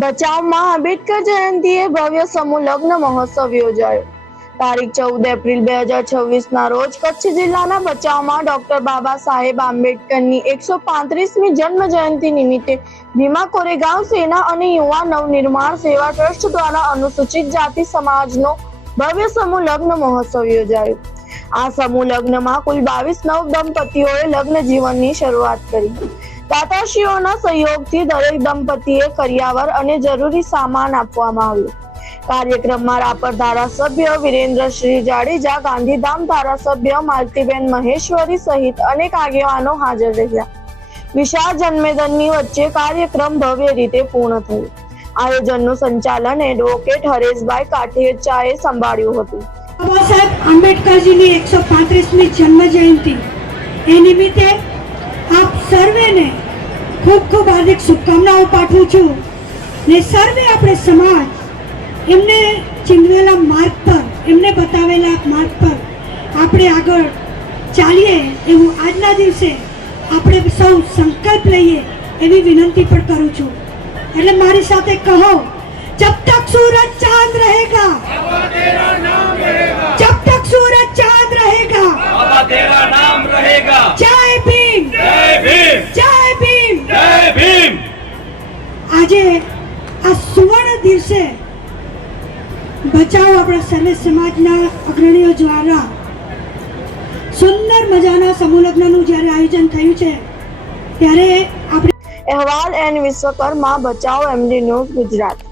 ભચાઉમાં આંબેડકર જયંતિએ ભવ્ય સમૂહ લગ્ન મહોત્સવ યોજાયો. તારીખ 14 એપ્રિલ 2026 ના રોજ કચ્છ જિલ્લાના ભચાઉમાં ડોક્ટર બાબા સાહેબ આંબેડકરની 135મી જન્મ જયંતિ નિમિત્તે ભીમા કોરેગાંવ સેના અને યુવા નવનિર્માણ સેવા ટ્રસ્ટ દ્વારા અનુસૂચિત જાતિ સમાજનો ભવ્ય સમૂહ લગ્ન મહોત્સવ યોજાયો. આ સમૂહ લગ્નમાં કુલ 22 નવ દંપતીઓએ લગ્ન જીવનની શરૂઆત કરી. દાતાશ્રીઓના સહયોગથી દરેક દંપતીએ કરિયાવર અને જરૂરી સામાન આપવામાં આવ્યું. કાર્યક્રમમાં રાપર ધારાસભ્ય વિરેન્દ્રસિંહ જાડેજા, ગાંધીધામ ધારાસભ્ય માલતીબેન મહેશ્વરી સહિત અનેક આગેવાનો હાજર રહ્યા. વિશાળ જનમેદનની વચ્ચે કાર્યક્રમ ભવ્ય રીતે પૂર્ણ થયો. આયોજનનું સંચાલન એડવોકેટ હરેશભાઈ કાઠિયાચાએ સંભાળ્યું હતું. બાબા સાહેબ આંબેડકરજીની 135મી જન્મ જયંતિ એ નિમિત્તે આપ સર્વેને ખૂબ ખૂબ હાર્દિક શુભકામનાઓ પાઠવું છું. ને સર્વે આપણે સમાજ એમને ચીંધવેલા માર્ગ પર, એમને બતાવેલા માર્ગ પર આપણે આગળ ચાલીએ એવું આજના દિવસે આપણે સૌ સંકલ્પ લઈએ એવી વિનંતી પણ કરું છું. એટલે મારી સાથે કહો, જબ તક સૂરજ ચાંદ રહેગા, जब तक सूरज चांद रहेगा, बाबा तेरा नाम रहेगा. जय भीम, जय भीम, जय भीम, जय भीम. આજે આ સુવર્ણ દિવસે ભચાઉ આપણા સર્વે સમાજના અગ્રણીઓ દ્વારા સુંદર મજાના સમૂહ લગ્નનું જ્યારે આયોજન થયું છે ત્યારે આપણે અહેવાલ N Vishwakarma, Bhachau, MD news, Gujarat.